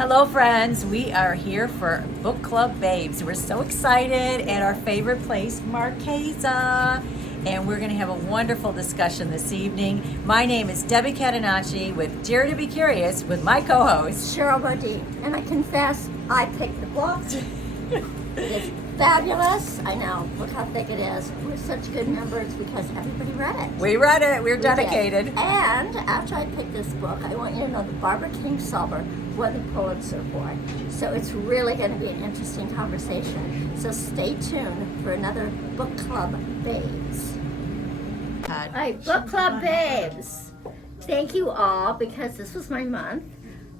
Hello friends, we are here for Book Club Babes. We're so excited at our favorite place, Marquesa, and we're going to have a wonderful discussion this evening. My name is Debbie Catenacci with Dare to Be Curious with my co-host, Sherrill and Debi. And I confess, I picked the book. It's fabulous. I know, look how thick it is. We're such good members because everybody read it. We read it, we're dedicated. And after I picked this book, I want you to know that Barbara Kingsolver won the Pulitzer for it. So it's really going to be an interesting conversation. So stay tuned for another Book Club Babes. All right, Book Club Babes. Thank you all because this was my month.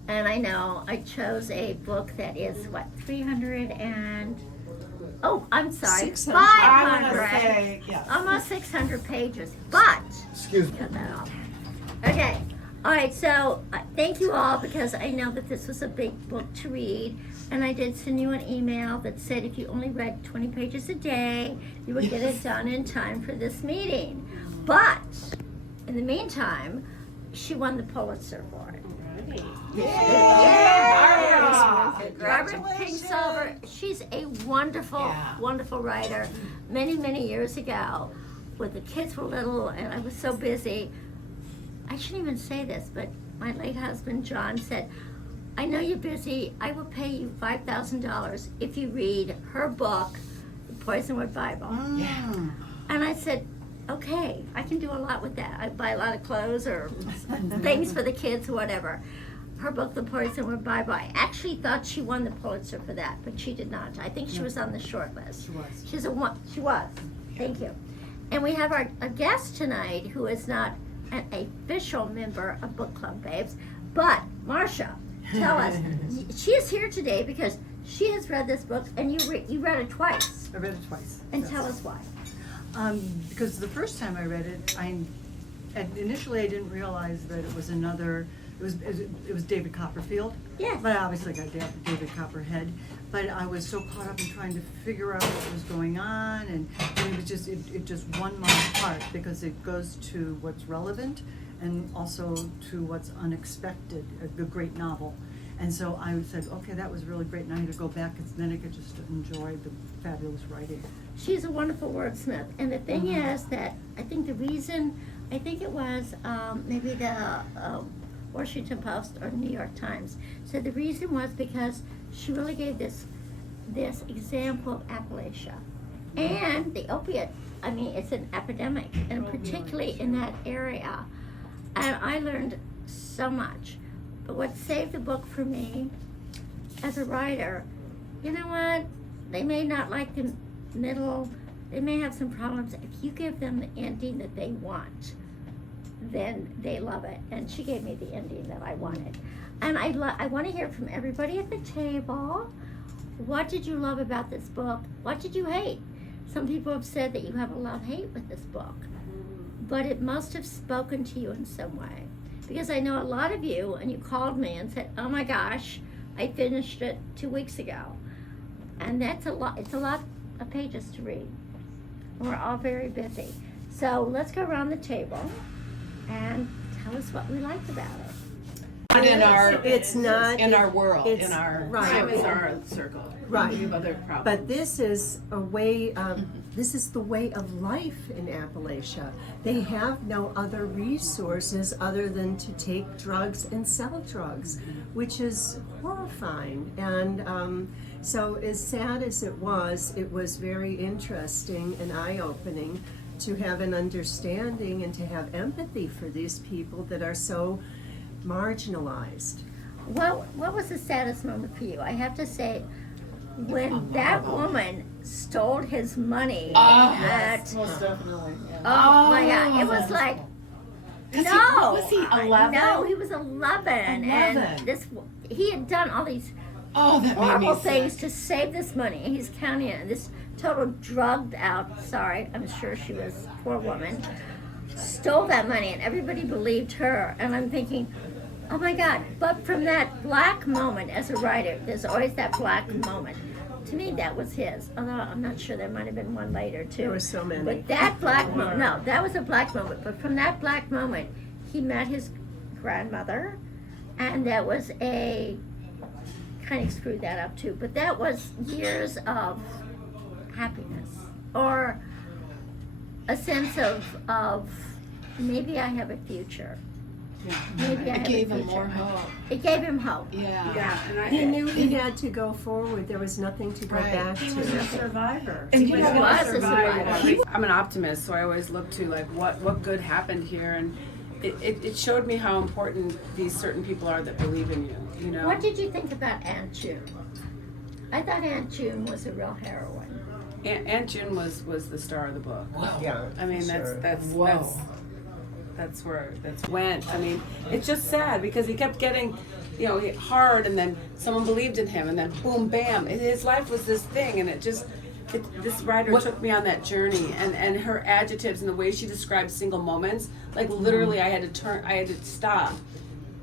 And I know I chose a book that is, 300 and... Oh, I'm sorry, 500. Yes. Almost 600 pages. But... Excuse me. Cut that off. Okay. All right, so thank you all because I know that this was a big book to read. And I did send you an email that said if you only read 20 pages a day, you would get it done in time for this meeting. But in the meantime, she won the Pulitzer for it. Barbara Kingsolver, she's a wonderful, wonderful writer. Many years ago, when the kids were little and I was so busy, I shouldn't even say this, but my late husband John said, I know you're busy, I will pay you $5,000 if you read her book, The Poisonwood Bible. And I said, okay, I can do a lot with that. I buy a lot of clothes or things for the kids or whatever. Her book, The Poisonwood Bible, I actually thought she won the Pulitzer for that, but she did not. I think she was on the short list. She was. She was. Thank you. And we have a guest tonight who is not an official member of Book Club Babes, but Marcia, tell us. She is here today because she has read this book, and you read it twice. I read it twice. And tell us why. Because the first time I read it, initially I didn't realize that it was another. It was David Copperfield. Yes. But I obviously got David Copperhead. But I was so caught up in trying to figure out what was going on, and it was just it just won my heart because it goes to what's relevant and also to what's unexpected. A great novel. And so I said, okay, that was really great. Now I need to go back, and then I could just enjoy the fabulous writing. She's a wonderful wordsmith. And the thing is that I think it was maybe the Washington Post or New York Times. So the reason was because she really gave this example of Appalachia. And the opiate, it's an epidemic, and particularly in that area. And I learned so much. But what saved the book for me as a writer, you know what? They may not like the middle, they may have some problems. If you give them the ending that they want, then they love it. And she gave me the ending that I wanted. And I want to hear from everybody at the table. What did you love about this book? What did you hate? Some people have said that you have a love-hate with this book. But it must have spoken to you in some way. Because I know a lot of you, and you called me and said, oh my gosh, I finished it 2 weeks ago. And that's a lot. It's a lot of pages to read. We're all very busy. So let's go around the table and tell us what we liked about it. Not in our, it's not in our world, it's, in our right. in our circle. Right. We have other problems. But this is a way this is the way of life in Appalachia. They have no other resources other than to take drugs and sell drugs, which is horrifying. And so as sad as it was very interesting and eye-opening to have an understanding and to have empathy for these people that are so marginalized. What was the saddest moment for you? I have to say, when that woman stole his money at, Most definitely. oh my God, it was like, Was he 11? No, he was 11. 11. And he had done all these Oh, that made horrible me things sick. to save this money. And he's counting it. And this total drugged out, I'm sure she was, poor woman, stole that money and everybody believed her. And I'm thinking, oh my God. But from that black moment as a writer, there's always that black moment. To me, that was his. Although I'm not sure, there might have been one later too. There were so many. But that black moment, no, that was a black moment. But from that black moment, he met his grandmother, and that was a kind of screwed that up too. But that was years of happiness, or a sense of maybe I have a future. Maybe I have It gave a him future. more hope. It gave him hope. Yeah. And He knew he had to go forward. There was nothing to go Right. back he to. was a survivor. And He you know what? a Was a survivor. I'm an optimist, so I always look to like what good happened here, and it showed me how important these certain people are that believe in you. You know. What did you think about Aunt June? I thought Aunt June was a real heroine. Aunt June was the star of the book. Yeah. I mean sure. that's where that's went. I mean, it's just sad because he kept getting, hard, and then someone believed in him, and then boom, bam, his life was this thing, and this writer took me on that journey, and her adjectives and the way she described single moments, like literally, I had to stop.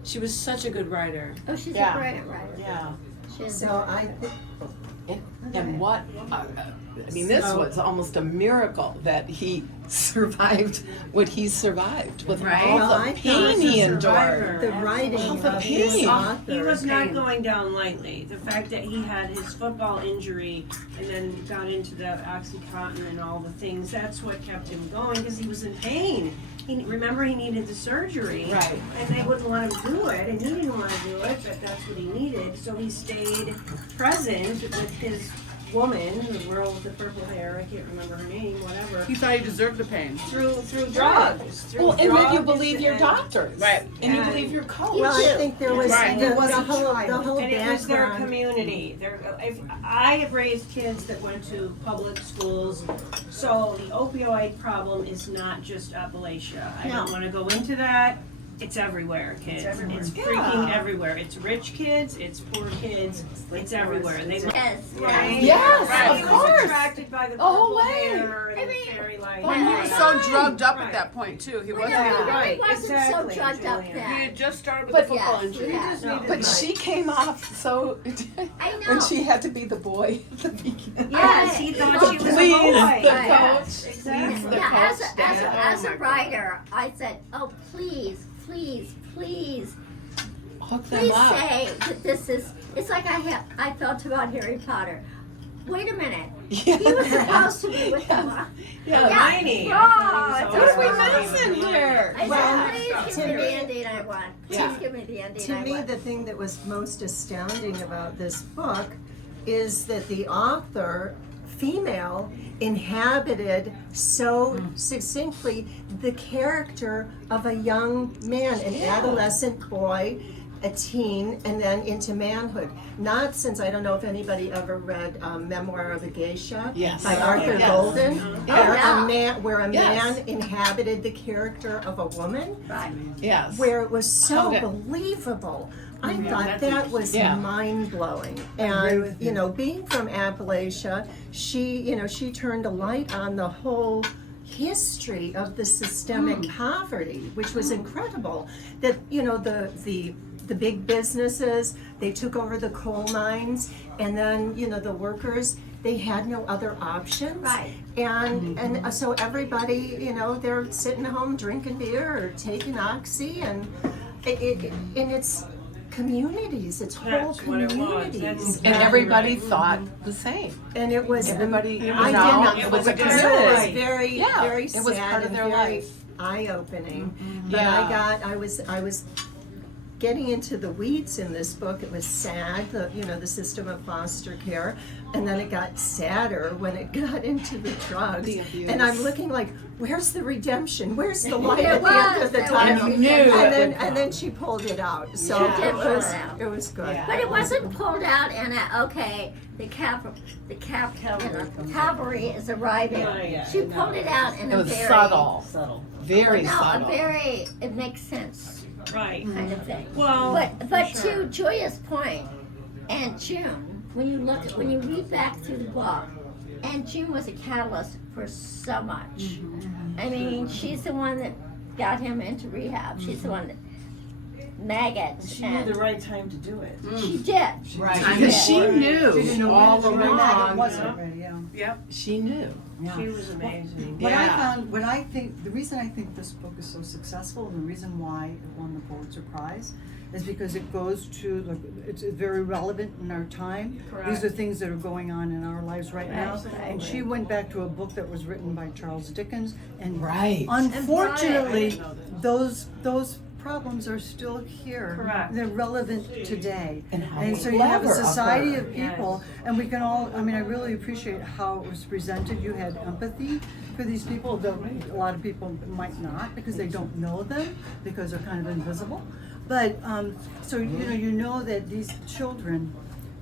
She was such a good writer. Oh, she's Yeah. a brilliant writer. Yeah. She's So I think. And what, I mean, this was almost a miracle that he survived what he survived with Right. all Well, I the thought pain he as a endured. survivor, The writing All the of his pain. author. He was not going down lightly. The fact that he had his football injury and then got into the Oxycontin and all the things, that's what kept him going, because he was in pain. Remember, he needed the surgery. Right. And they wouldn't let him do it, and he didn't want to do it, but that's what he needed. So he stayed present with his woman, the girl with the purple hair, I can't remember her name, whatever, He thought he deserved the pain. through drugs. Through Well, and then you drugs believe your and- doctors. Right. And you And- believe your coach. Well, I think there was Right. the, It was the a whole trial. And it was their background. community. I have raised kids that went to public schools, so the opioid problem is not just Appalachia. I don't No. wanna go into that. It's everywhere, kids. It's freaking everywhere. It's rich kids, it's poor kids, it's everywhere. They yes, Right? Yes, Right. of He was course. attracted by the The whole purple way. hair and I the mean, fairy light. Well, he was so drugged up Right. at that point too. He Well, wasn't. no, he Right, wasn't exactly, so drugged up Julian. then. He had just started with But the football yes, injury. yes. No. But she came off so, I know. when she had to be the boy at the beginning. Yes, he thought she was a Please, boy. the Right. coach. Exactly. The Yeah, coach dad. as a writer, I said, oh, please, Hook them please up. say that this is, it's like I felt about Harry Potter. Wait a minute, Yeah. he was supposed to be with him. Yeah. Hermione. Yeah. I thought he was Oh, always What are we supposed to be missing with here? I Well, said, please give me the ending I want. Please Yeah. give me the ending To I me, want. the thing that was most astounding about this book is that the author, female, inhabited so succinctly the character of a young man, an adolescent boy, a teen, and then into manhood. Not since, I don't know if anybody ever read Memoir of a Geisha Yes. by Arthur Yes. Golden, yeah. where a Yes. man inhabited the character of a woman, Right. Yes. where it was so How did- believable. I Yeah, thought that's that was Yeah. mind blowing. And being from Appalachia, she turned a light on the whole history of the systemic poverty, which was incredible. That the big businesses, they took over the coal mines, and then the workers, they had no other options. Right. And so everybody, they're sitting home drinking beer or taking oxy, and it's communities, it's whole That's what it was. communities. That's And everybody thought the same. And it was Everybody, I did know, not. it was a It So was it was community. very, Yeah, very it sad was part of and their very life. eye-opening. But Yeah. I was getting into the weeds in this book. It was sad, the system of foster care, and then it got sadder when it got into the drugs. The abuse. And I'm looking like, where's the redemption? Where's the light There at the end was, of the there tunnel? was. And you knew And it then would and then she pulled it out. So Yeah. She did it pull it was out. it was good. Yeah. But it wasn't pulled out and cavalry is arriving. Oh, yeah, She pulled it out in It a was very subtle. Very no, subtle. it makes sense Right. kind of thing. Well, But for sure. to Julia's point, Aunt June, when you read back through the book, Aunt June was a catalyst for so much. I mean, she's the one that got him into rehab. She's the one that maggots She knew and the right time to do it. she did. Right. She Because did. she knew all She knew that it along. wasn't ready, yeah. Yep. She knew. She was amazing. Yeah. The reason I think this book is so successful, and the reason why it won the Pulitzer Prize, is because it goes to, like, it's very relevant in our time. These are things that are going on in our lives right now. And she went back to a book that was written by Charles Dickens, and unfortunately, those problems are still here. Correct. They're relevant today. And so you have a clever of society her. of people, and we can all, I mean, I really appreciate how it was presented. You had empathy for these people, though a lot of people might not, because they don't know them, because they're kind of invisible. But, so, you know that these children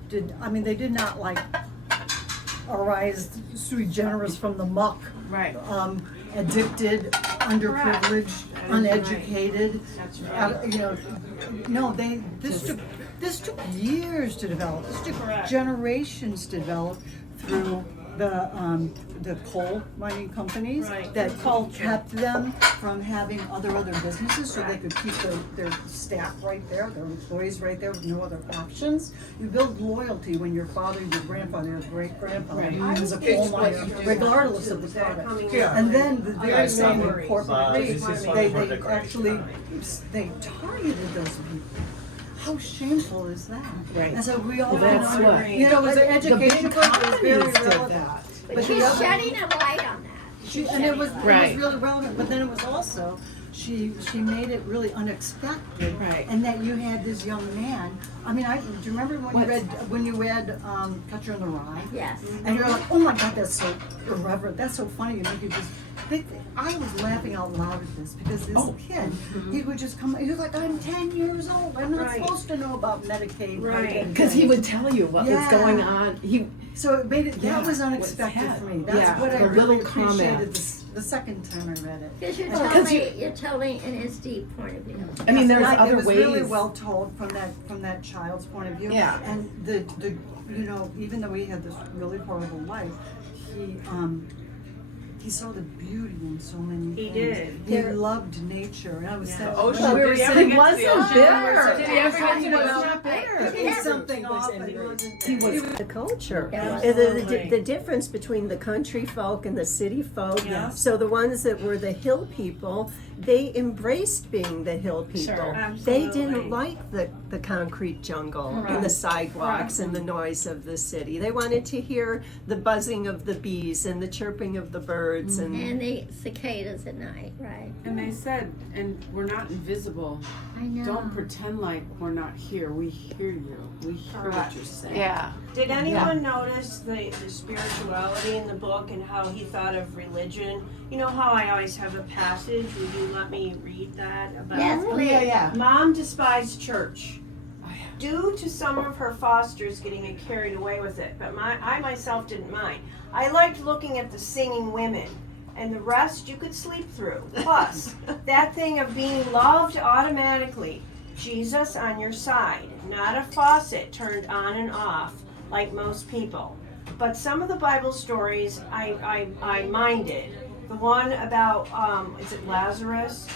they did not like arise sui generis from the muck. Right. Addicted, underprivileged, uneducated. That's right. No, this took years to develop. This took generations to develop through the coal mining companies that kept them from having other businesses, so they could keep their staff right there, their employees right there with no other options. You build loyalty when your father, your grandfather, your great grandfather was a coal miner, regardless of the product. And then the very same corporations, they targeted those people. How shameful is that? Right. And so we all Well, that's what- it was an education book, it was very relevant. But she's shedding a light on that. It was Right. really relevant, but then it was also, she made it really unexpected. Right. And that you had this young man, I mean, do you remember when you read Catcher in the Rye? Yes. And you're like, oh my God, that's so irreverent, that's so funny, and you could just I was laughing out loud at this because this kid, he would just come, he was like, I'm 10 years old, I'm not supposed to know about Medicaid. Right. Because he would tell you what was going on. So it made it, that was unexpected for me. That's what I the really little comment. appreciated the second time I read it. Because you're telling an SD point of view. I mean, there's It other was ways. really well told from that child's point of view. Yeah. And the even though he had this really horrible life, he saw the beauty in so many He things. did. He loved nature, and I was saying, ocean. we were Did he ever sitting, get to the ocean? Did he ever get to the ocean? Cooking something off, and he wasn't. He was the culture. Yeah. The difference between the country folk and the city folk. Yeah. So the ones that were the hill people, they embraced being the hill people. Sure. They Absolutely. didn't like the concrete jungle and the sidewalks and the noise of the city. They wanted to hear the buzzing of the bees and the chirping of the birds And the cicadas at night, right? And they said, and we're not invisible. I know. Don't pretend like we're not here. We hear you. We hear what you're saying. Yeah. Did anyone notice the spirituality in the book and how he thought of religion? You know how I always have a passage? Would you let me read that? About Yes, please. Yeah. Mom despised church due to some of her fosters getting carried away with it, but I myself didn't mind. I liked looking at the singing women, and the rest you could sleep through. Plus, that thing of being loved automatically. Jesus on your side, not a faucet turned on and off like most people. But some of the Bible stories I minded. The one about, is it Lazarus?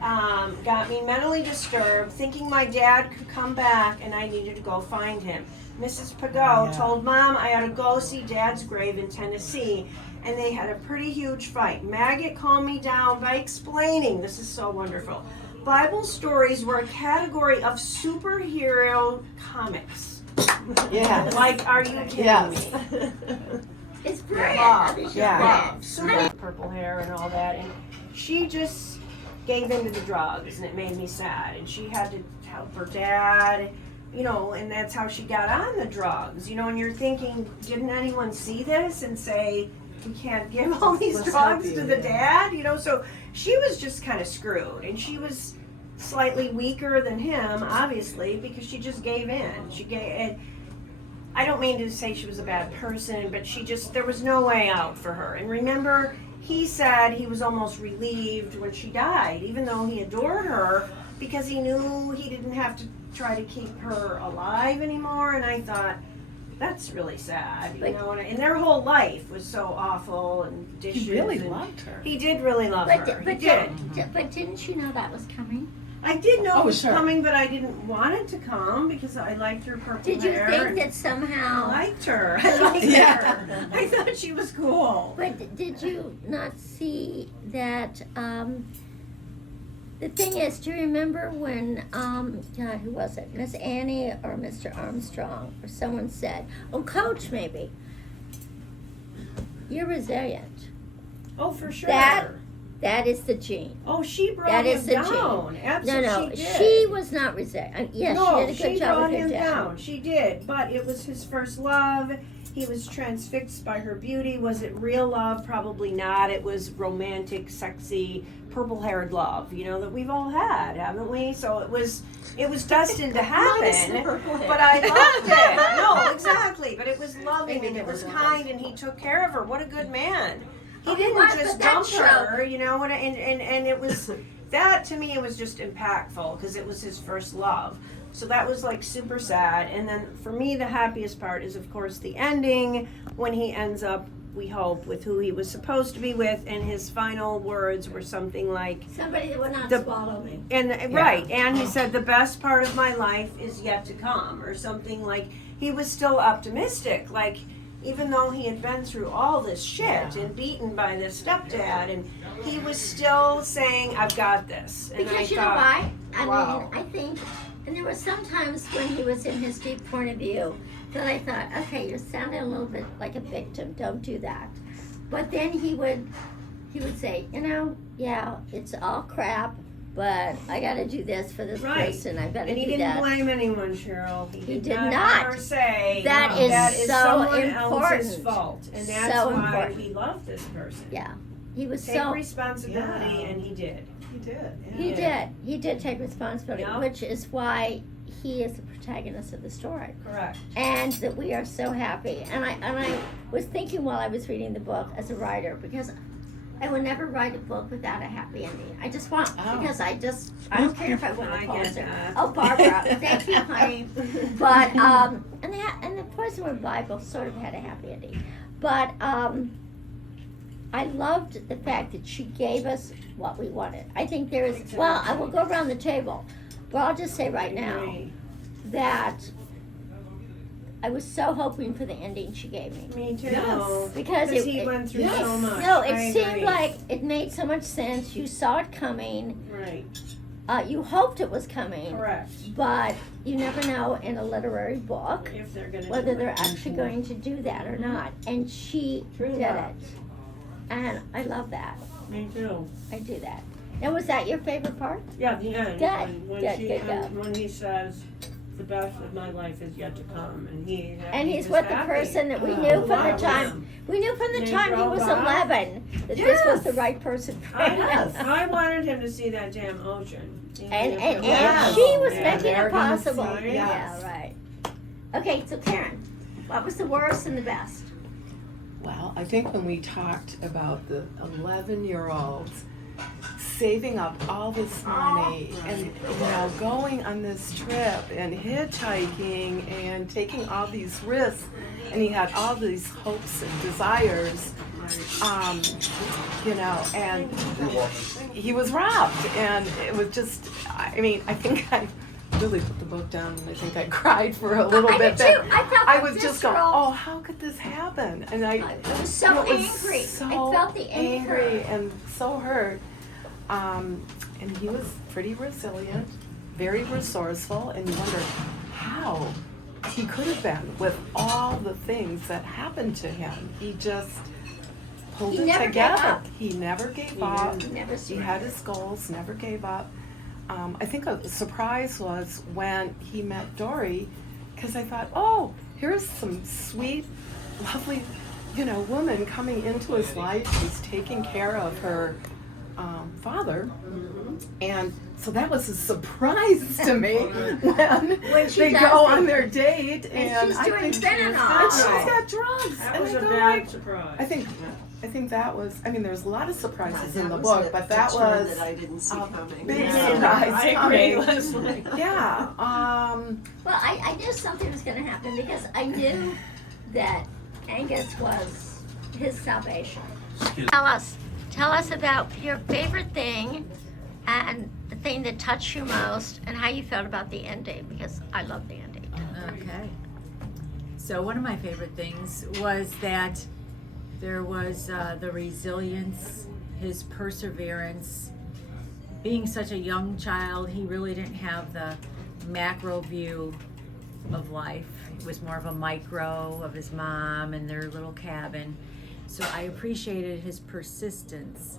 Got me mentally disturbed, thinking my dad could come back and I needed to go find him. Mrs. Pagot told Mom I ought to go see Dad's grave in Tennessee, and they had a pretty huge fight. Maggot calmed me down by explaining, this is so wonderful, Bible stories were a category of superhero comics. Yeah. Like, are you kidding me? It's brilliant. Love, Yeah. love, super purple hair and all that, and she just gave into the drugs, and it made me sad. And she had to help her dad, and that's how she got on the drugs. And you're thinking, didn't anyone see this and say, we can't give all these drugs to the dad? So she was just kind of screwed, and she was slightly weaker than him, obviously, because she just gave in. And I don't mean to say she was a bad person, but there was no way out for her. And remember, he said he was almost relieved when she died, even though he adored her, because he knew he didn't have to try to keep her alive anymore. And I thought, that's really sad, and their whole life was so awful, and dishes. He really loved her. He did really love her. He did. But didn't you know that was coming? I did know it was sure. coming, but I didn't want it to come because I liked her purple Did you hair. think and that somehow? I liked her. I liked her. I thought she was cool. But did you not see that The thing is, do you remember when, God, who was it? Miss Annie or Mr. Armstrong or someone said, oh, Coach maybe, you're resilient. Oh, for sure. That is the gene. Oh, she brought That him is the down. gene. Absolutely, No, she did. she was not resilient. Yes, No, she did a good job brought with him her dad. down. She did, but it was his first love. He was transfixed by her beauty. Was it real love? Probably not. It was romantic, sexy, purple-haired love. You know that we've all had, haven't we? So it was destined to happen. But I loved it. No, exactly. But it was loving and it was kind, and he took care of her. What a good man. He didn't was, just but that dump her, you know, and it was that to me it was just impactful because it was his first love. So that was like super sad. And then for me the happiest part is of course the ending when he ends up, we hope, with who he was supposed to be with, and his final words were something like Somebody that would not swallow me. right, and he said the best part of my life is yet to come, or something like he was still optimistic, like even though he had been through all this shit and beaten by the stepdad, and he was still saying, I've got this. And Because I you know thought, why? I wow. mean, I think, and there were some times when he was in his deep point of view that I thought, okay, you're sounding a little bit like a victim. Don't do that. But then he would say, you know, yeah, it's all crap, but I got to do this for this Right. person. I've got to And he do didn't that. blame anyone, Cheryl. He did not not. ever say That no, is that is so someone important. else's fault, and that's So why important. he loved this person. Yeah, he was Take so. responsibility, and he did. He did. He did. He did take responsibility, Yeah. which is why he is the protagonist of the story. Correct. And that we are so happy. And I was thinking while I was reading the book as a writer, because I would never write a book without a happy ending. I just want, because I don't care if I win I a get Pulitzer. that. Oh, Barbara, thank you, honey. But and the Poison Word Bible sort of had a happy ending. But I loved the fact that she gave us what we wanted. I think there is. Well, I will go around the table, but I'll just say right now that I was so hoping for the ending she gave me. Me too. Yes. Because he went through so much. No, I it seemed agree. like it made so much sense. You saw it coming. Right. You hoped it was coming. Correct. But you never know in a literary book If they're gonna whether do they're it. actually going to do that or not. And she True did love. it. And I love that. Me too. I do that. Now, was that your favorite part? Yeah, the end. Good, When good, she, good, good. when he says, "The best of my life is yet to come," and And he he's was with the happy. person that we Oh, knew from the love time him. we knew from the They time he drove was off. 11 that this was the right person for him. Yes. I wanted him to see that damn ocean. And Yes. she was Yeah. making it Americans, possible. right? Yeah, right. Okay, so Karen, what was the worst and the best? Well, I think when we talked about the 11-year-old saving up all this money and going on this trip and hitchhiking and taking all these risks, and he had all these hopes and desires, and he was robbed, and it was just, I mean, I think I really put the book down, and I think I cried for a little I bit. did too. I felt I was just going, visceral. oh, how could this happen? And I was so it was angry. so I felt the anger. angry and so hurt. And he was pretty resilient, very resourceful, and you wonder how he could have been with all the things that happened to him. He just pulled He it never gave together. up. He never gave up. He never He had his goals, never gave up. I think a surprise was when he met Dory, because I thought, oh, here's some sweet, lovely, woman coming into his life. She's taking care of her father, and so that was a surprise to me when she they does go it. on their date, and she's I doing think fentanyl. and she's got drugs, That and was I a go bad like, surprise. I think that was. I mean, there's a lot of surprises in the was book, a but that turn was that I didn't see coming. big Yeah. surprise I coming. agree, Leslie. Yeah. Well, I knew something was going to happen because I knew that Angus was his salvation. Tell us about your favorite thing and the thing that touched you most and how you felt about the ending, because I love the ending. Okay. So one of my favorite things was that there was the resilience, his perseverance, being such a young child, he really didn't have the macro view of life. It was more of a micro of his mom and their little cabin. So I appreciated his persistence.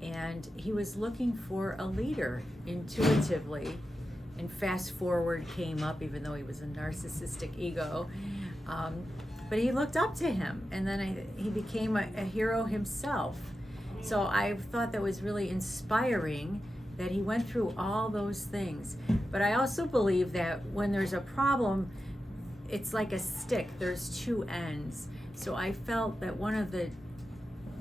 And he was looking for a leader intuitively. And Fast Forward came up, even though he was a narcissistic ego. But he looked up to him, and then he became a hero himself. So I thought that was really inspiring that he went through all those things. But I also believe that when there's a problem, it's like a stick. There's two ends. So I felt that one of the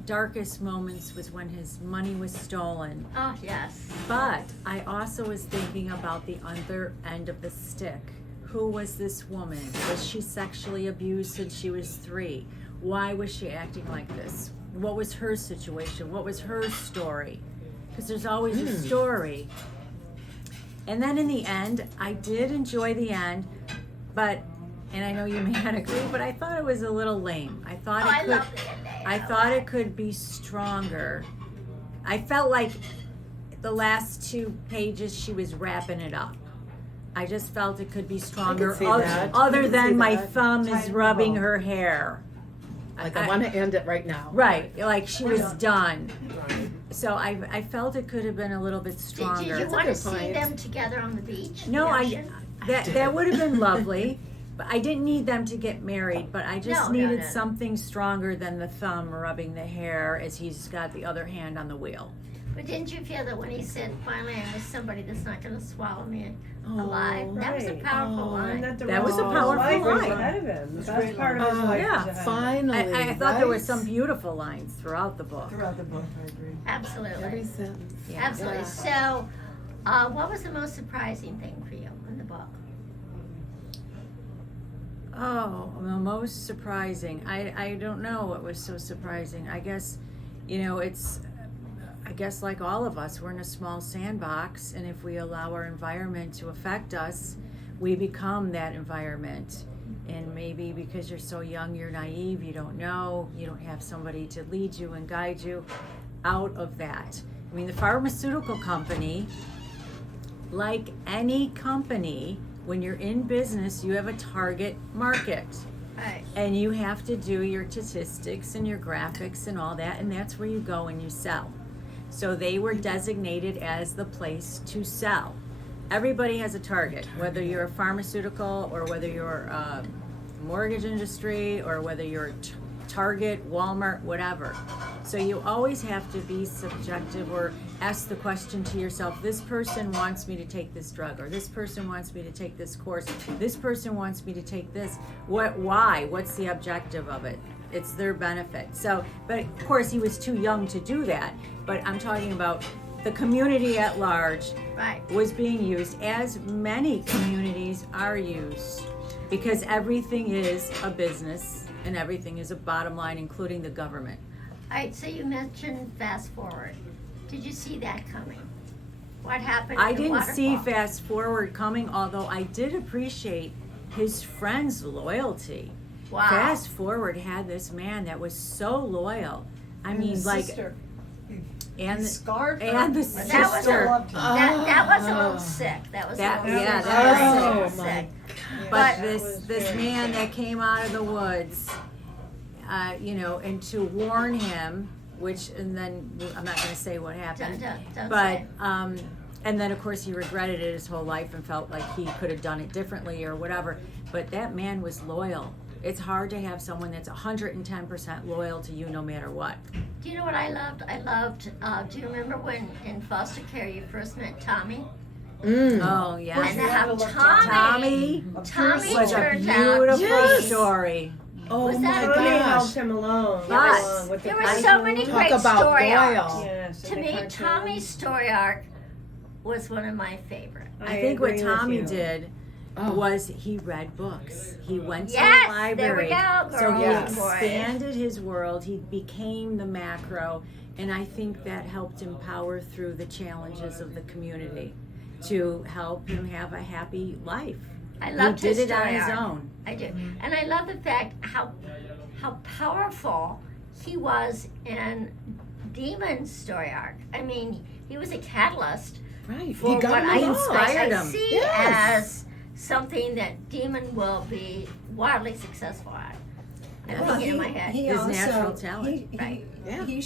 darkest moments was when his money was stolen. Oh, yes. But I also was thinking about the other end of the stick. Who was this woman? Was she sexually abused since she was 3? Why was she acting like this? What was her situation? What was her story? Because there's always a story. And then in the end, I did enjoy the end, but, and I know you may not agree, but I thought it was a little lame. I thought Oh, I love the ending. I thought it could be stronger. I felt like the last 2 pages she was wrapping it up. I just felt it could be stronger, see that. I other can than see my that. thumb is rubbing her hair. Like I want to end it right now. Right, like she was done. Right. So I felt it could have been a little bit Did stronger. you want to good see point. them together on the beach? No, The I ocean? that would have been lovely, but I didn't need them to get married. But I just No, needed no. something stronger than the thumb rubbing the hair as he's got the other hand on the wheel. But didn't you feel that when he said, finally I'm with somebody that's not going to swallow me alive? That was a powerful line. That was a powerful life was line. ahead of him. The best part of his life Yeah. was ahead of him. Finally. I thought there were right? some beautiful lines throughout the book. Throughout the book, I agree. Absolutely. Every sentence. Yeah. Absolutely. So, what was the most surprising thing for you in the book? Oh, the most surprising. I don't know what was so surprising. I guess, I guess like all of us, we're in a small sandbox, and if we allow our environment to affect us, we become that environment. And maybe because you're so young, you're naive, you don't know, you don't have somebody to lead you and guide you out of that. I mean, the pharmaceutical company, like any company, when you're in business, you have a target market. Right. And you have to do your statistics and your graphics and all that, and that's where you go and you sell. So they were designated as the place to sell. Everybody has a target, whether you're a pharmaceutical or whether you're a mortgage industry or whether you're Target, Walmart, whatever. So you always have to be subjective or ask the question to yourself, this person wants me to take this drug, or this person wants me to take this course, this person wants me to take this. Why? What's the objective of it? It's their benefit. So, but of course he was too young to do that, but I'm talking about the community at large Right. was being used, as many communities are used, because everything is a business and everything is a bottom line, including the government. All right, so you mentioned Fast Forward. Did you see that coming? What happened? I at the didn't see waterfall? Fast Forward coming, although I did appreciate his friend's loyalty. Wow. Fast Forward had this man that was so loyal. I mean, his like, sister. and Scarred her. and the But that was sister. a, loved him. that was a little sick. That was That- a little yeah, sick. that was Sick. sick. But But- this man that came out of the woods, and to warn him, and then I'm not going to say what happened, Don't but say. and then of course he regretted it his whole life and felt like he could have done it differently or whatever. But that man was loyal. It's hard to have someone that's 110% loyal to you no matter what. Do you know what I loved? Do you remember when in foster care you first met Tommy? Oh And yeah, how Tommy Tommy was a turned out. beautiful Yes. story. Oh Was my that Tommy great? helped gosh. him along. But with the There were cartoon. so many Talk great about story loyal. arcs. Yes, To and the me, cartoon. Tommy's story arc was one of my favorite. I think what agree with Tommy you. did Oh. was he read books. He went to Yes, the there we library. go, So girl. he Yes. expanded his world. He became the macro. And I think that helped him power through the challenges of the community to help him have a happy life. I loved he his did it on story his arc. own. I do, and I love the fact how powerful he was in Demon's story arc. I mean, he was a catalyst Right. for He got what him I inspired him. see Yes. as something that Demon will be wildly successful at. I'm thinking in my head. He His also, natural talent. He, Right. Yeah. he